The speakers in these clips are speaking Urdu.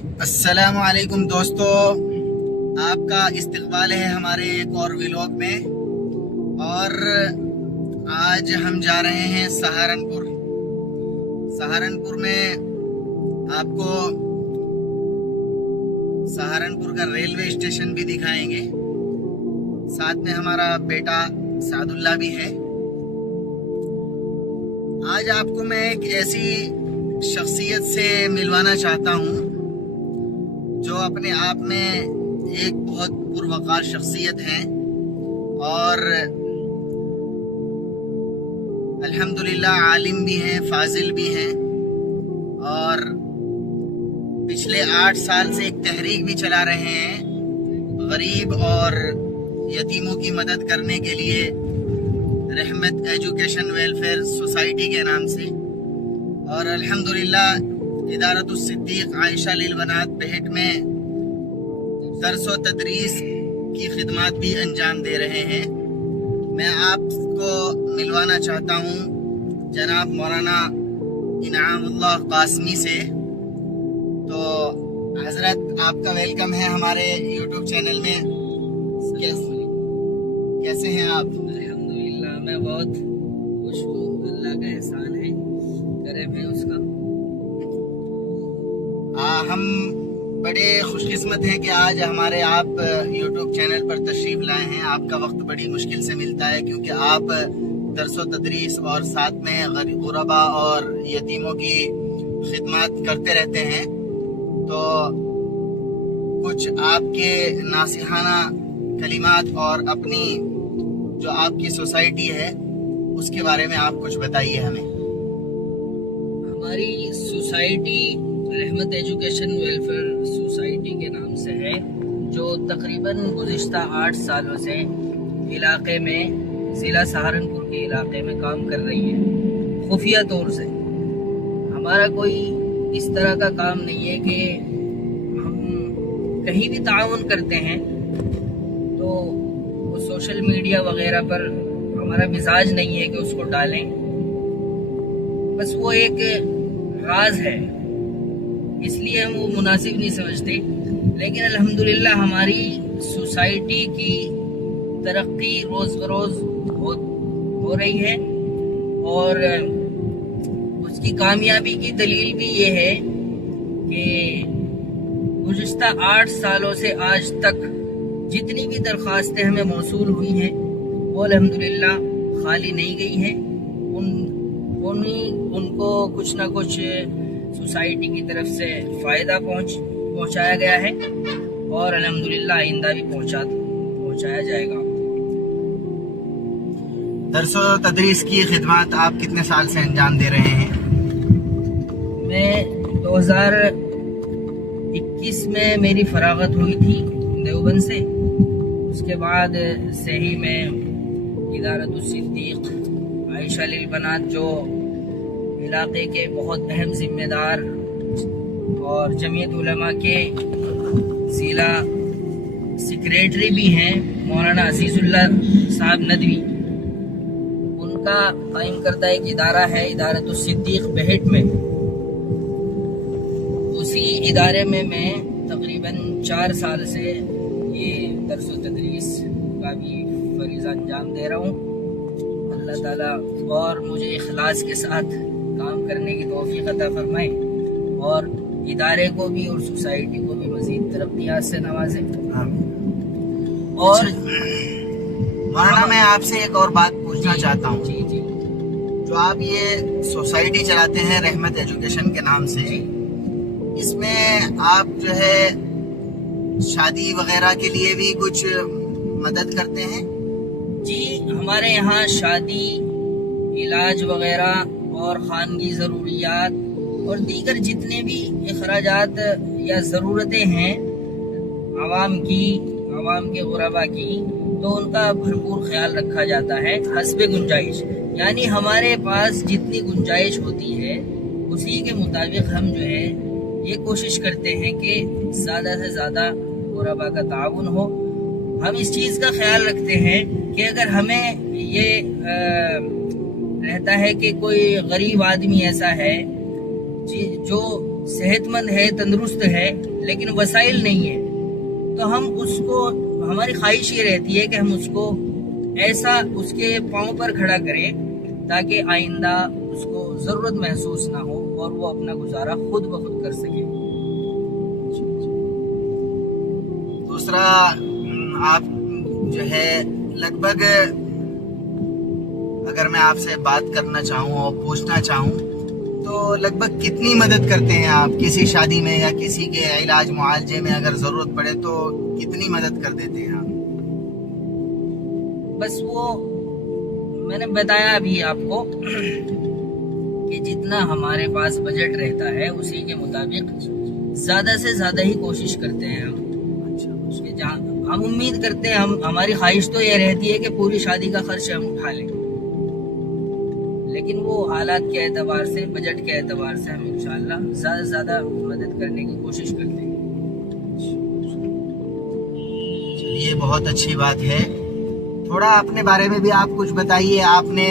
السلام علیکم دوستو، آپ کا استقبال ہے ہمارے ایک اور ولاگ میں۔ اور آج ہم جا رہے ہیں سہارنپور میں آپ کو سہارنپور کا ریلوے اسٹیشن بھی دکھائیں گے، ساتھ میں ہمارا بیٹا سعد اللہ بھی ہے۔ آج آپ کو میں ایک ایسی شخصیت سے ملوانا چاہتا ہوں جو اپنے آپ میں ایک بہت پروقار شخصیت ہیں اور الحمدللہ عالم بھی ہیں، فاضل بھی ہیں، اور پچھلے 8 سال سے ایک تحریک بھی چلا رہے ہیں غریب اور یتیموں کی مدد کرنے کے لیے، رحمت ایجوکیشن ویلفیئر سوسائٹی کے نام سے۔ اور الحمدللہ ادارت الصدیق عائشہ للبنات بہٹ میں درس و تدریس کی خدمات بھی انجام دے رہے ہیں۔ میں آپ کو ملوانا چاہتا ہوں جناب مولانا انعام اللہ قاسمی سے۔ تو حضرت آپ کا ویلکم ہے ہمارے یوٹیوب چینل میں۔ کیسے ہیں آپ؟ الحمدللہ میں بہت خوش ہوں، اللہ کا احسان ہے، کرم ہے اس کا۔ ہم بڑے خوش قسمت ہیں کہ آج ہمارے آپ یوٹیوب چینل پر تشریف لائے ہیں۔ آپ کا وقت بڑی مشکل سے ملتا ہے کیونکہ آپ درس و تدریس اور ساتھ میں غربا اور یتیموں کی خدمات کرتے رہتے ہیں۔ تو کچھ آپ کے ناصحانہ کلمات اور اپنی جو آپ کی سوسائٹی ہے اس کے بارے میں آپ کچھ بتائیے ہمیں۔ ہماری سوسائٹی رحمت ایجوکیشن ویلفیئر سوسائٹی کے نام سے ہے، جو تقریباً گزشتہ 8 سالوں سے علاقے میں، ضلع سہارنپور کے علاقے میں کام کر رہی ہے خفیہ طور سے۔ ہمارا کوئی اس طرح کا کام نہیں ہے کہ ہم کہیں بھی تعاون کرتے ہیں تو وہ سوشل میڈیا وغیرہ پر ہمارا مزاج نہیں ہے کہ اس کو ڈالیں، بس وہ ایک راز ہے، اس لیے ہم وہ مناسب نہیں سمجھتے۔ لیکن الحمدللہ ہماری سوسائٹی کی ترقی روز بروز ہو رہی ہے، اور اس کی کامیابی کی دلیل بھی یہ ہے کہ گزشتہ 8 سالوں سے آج تک جتنی بھی درخواستیں ہمیں موصول ہوئی ہیں وہ الحمدللہ خالی نہیں گئی ہیں۔ ان کو کچھ نہ کچھ سوسائٹی کی طرف سے فائدہ پہنچایا گیا ہے، اور الحمدللہ آئندہ بھی پہنچایا جائے گا۔ درس و تدریس کی خدمات آپ کتنے سال سے انجام دے رہے ہیں؟ میں 2021 میں میری فراغت ہوئی تھی دیوبند سے، اس کے بعد صحیح میں ادارت الصدیق عائشہ للبنات، جو علاقے کے بہت اہم ذمہ دار اور جمعیت علماء کے ضلع سیکریٹری بھی ہیں، مولانا عزیز اللہ صاحب ندوی، ان کا قائم کردہ ایک ادارہ ہے ادارت الصدیق بہٹ میں۔ اسی ادارے میں تقریباً 4 سال سے یہ درس و تدریس کا بھی فریضہ انجام دے رہا ہوں۔ اللہ تعالیٰ اور مجھے اخلاص کے ساتھ کام کرنے کی توفیق عطا فرمائے، اور ادارے کو بھی اور سوسائٹی کو بھی مزید ترقیات سے نوازے۔ اور مولانا میں آپ سے ایک اور بات پوچھنا چاہتا ہوں۔ جی جو آپ یہ سوسائٹی چلاتے ہیں رحمت ایجوکیشن کے نام سے، اس میں آپ جو ہے شادی وغیرہ کے لیے بھی کچھ مدد کرتے ہیں؟ جی، ہمارے یہاں شادی، علاج وغیرہ اور خانگی ضروریات اور دیگر جتنے بھی اخراجات یا ضرورتیں ہیں عوام کے غربا کی، تو ان کا بھرپور خیال رکھا جاتا ہے حسب گنجائش۔ یعنی ہمارے پاس جتنی گنجائش ہوتی ہے اسی کے مطابق ہم جو ہے یہ کوشش کرتے ہیں کہ زیادہ سے زیادہ غربا کا تعاون ہو۔ ہم اس چیز کا خیال رکھتے ہیں کہ اگر ہمیں یہ رہتا ہے کہ کوئی غریب آدمی ایسا ہے جو صحت مند ہے، تندرست ہے، لیکن وسائل نہیں ہے، تو ہم اس کو، ہماری خواہش یہ رہتی ہے کہ ہم اس کو ایسا اس کے پاؤں پر کھڑا کریں تاکہ آئندہ اس کو ضرورت محسوس نہ ہو اور وہ اپنا گزارا خود بخود کر سکے۔ دوسرا، آپ جو ہے لگ بھگ، اگر میں آپ سے بات کرنا چاہوں اور پوچھنا چاہوں تو لگ بھگ کتنی مدد کرتے ہیں آپ کسی شادی میں یا کسی کے علاج معالجے میں اگر ضرورت پڑے تو کتنی مدد کر دیتے ہیں آپ؟ بس وہ میں نے بتایا ابھی آپ کو کہ جتنا ہمارے پاس بجٹ رہتا ہے اسی کے مطابق زیادہ سے زیادہ ہی کوشش کرتے ہیں ہم۔ ہم امید کرتے ہیں، ہماری خواہش تو یہ رہتی ہے کہ پوری شادی کا خرچ ہم اٹھا لیں، لیکن وہ حالات کے اعتبار سے، بجٹ کے اعتبار سے ہم انشاءاللہ زیادہ سے زیادہ مدد کرنے کی کوشش کرتے ہیں۔ یہ بہت اچھی بات ہے۔ تھوڑا اپنے بارے میں بھی آپ کچھ بتائیے، آپ نے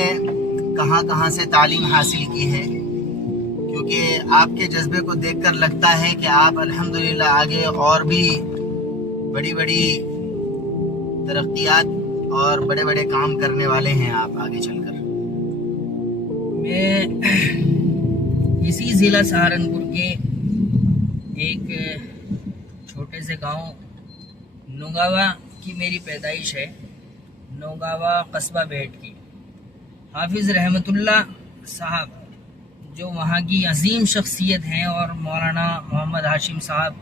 کہاں کہاں سے تعلیم حاصل کی ہے؟ کیونکہ آپ کے جذبے کو دیکھ کر لگتا ہے کہ آپ الحمدللہ آگے اور بھی بڑی بڑی ترقیات اور بڑے بڑے کام کرنے والے ہیں آپ آگے چل کر۔ میں اسی ضلع سہارنپور کے ایک چھوٹے سے گاؤں نونگاوا کی میری پیدائش ہے، نونگاوا قصبہ بیٹ کی۔ حافظ رحمت اللہ صاحب جو وہاں کی عظیم شخصیت ہیں، اور مولانا محمد ہاشم صاحب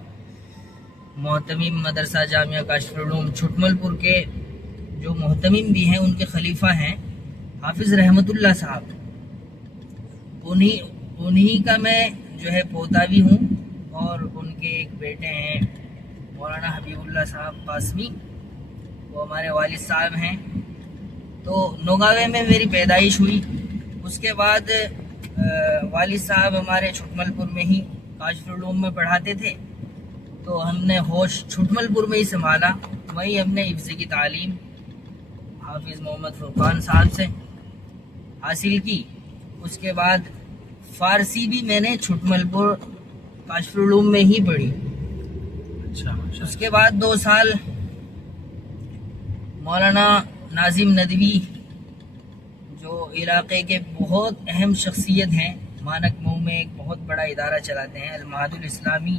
محتمم مدرسہ جامعہ کاشف العلوم چھٹمل پور کے جو محتمم بھی ہیں، ان کے خلیفہ ہیں حافظ رحمت اللہ صاحب۔ انہی کا میں جو ہے پوتا بھی ہوں، اور ان کے ایک بیٹے ہیں مولانا حبیب اللہ صاحب قاسمی، وہ ہمارے والد صاحب ہیں۔ تو نوگاوے میں میری پیدائش ہوئی۔ اس کے بعد والد صاحب ہمارے چھٹمل پور میں ہی کاشف العلوم میں پڑھاتے تھے، تو ہم نے ہوش چھٹمل پور میں ہی سنبھالا، وہیں ہم نے حفظ کی تعلیم حافظ محمد فرقان صاحب سے حاصل کی۔ اس کے بعد فارسی بھی میں نے چھٹمل پور کاشف العلوم میں ہی پڑھی۔ اس کے بعد 2 سال مولانا ناظم ندوی جو علاقے کے بہت اہم شخصیت ہیں، مانک مئو میں ایک بہت بڑا ادارہ چلاتے ہیں المعہد الاسلامی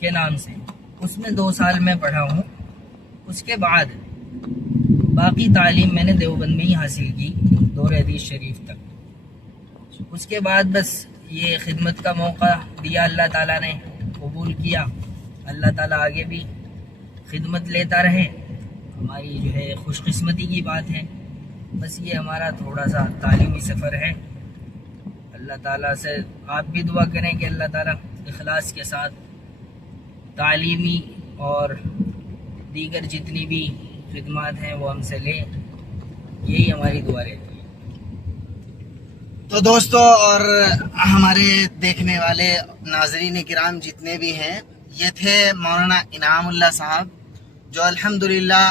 کے نام سے، اس میں 2 سال میں پڑھا ہوں۔ اس کے بعد باقی تعلیم میں نے دیوبند میں ہی حاصل کی، دور حدیث شریف تک۔ اس کے بعد بس یہ خدمت کا موقع دیا، اللہ تعالیٰ نے قبول کیا، اللہ تعالیٰ آگے بھی خدمت لیتا رہے، ہماری جو ہے خوش قسمتی کی بات ہے۔ بس یہ ہمارا تھوڑا سا تعلیمی سفر ہے۔ اللہ تعالیٰ سے آپ بھی دعا کریں کہ اللہ تعالیٰ اخلاص کے ساتھ تعلیمی اور دیگر جتنی بھی خدمات ہیں وہ ہم سے لیں، یہی ہماری دعا رہتی ہے۔ تو دوستو اور ہمارے دیکھنے والے ناظرین کرام جتنے بھی ہیں، یہ تھے مولانا انعام اللہ صاحب، جو الحمدللہ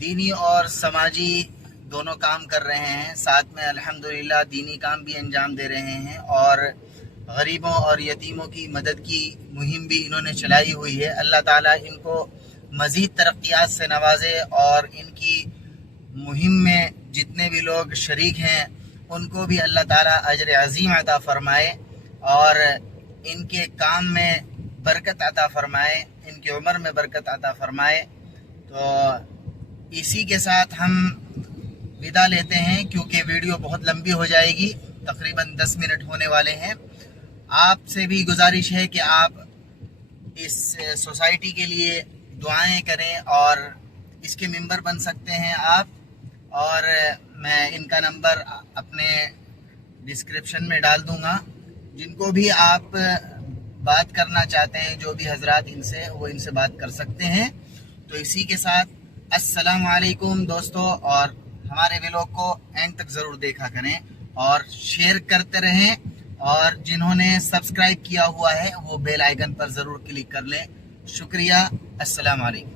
دینی اور سماجی دونوں کام کر رہے ہیں، ساتھ میں الحمدللہ دینی کام بھی انجام دے رہے ہیں، اور غریبوں اور یتیموں کی مدد کی مہم بھی انہوں نے چلائی ہوئی ہے۔ اللہ تعالیٰ ان کو مزید ترقیات سے نوازے، اور ان کی مہم میں جتنے بھی لوگ شریک ہیں ان کو بھی اللہ تعالیٰ اجر عظیم عطا فرمائے، اور ان کے کام میں برکت عطا فرمائے، ان کی عمر میں برکت عطا فرمائے۔ تو اسی کے ساتھ ہم ودا لیتے ہیں، کیونکہ ویڈیو بہت لمبی ہو جائے گی، تقریباً 10 منٹ ہونے والے ہیں۔ آپ سے بھی گزارش ہے کہ آپ اس سوسائٹی کے لیے دعائیں کریں، اور اس کے ممبر بن سکتے ہیں آپ، اور میں ان کا نمبر اپنے ڈسکرپشن میں ڈال دوں گا۔ جن کو بھی آپ بات کرنا چاہتے ہیں، جو بھی حضرات ان سے بات کر سکتے ہیں۔ تو اسی کے ساتھ السلام علیکم دوستو، اور ہمارے ویلوگ کو اینڈ تک ضرور دیکھا کریں اور شیئر کرتے رہیں، اور جنہوں نے سبسکرائب کیا ہوا ہے وہ بیل آئیکن پر ضرور کلک کر لیں۔ شکریہ، السلام علیکم۔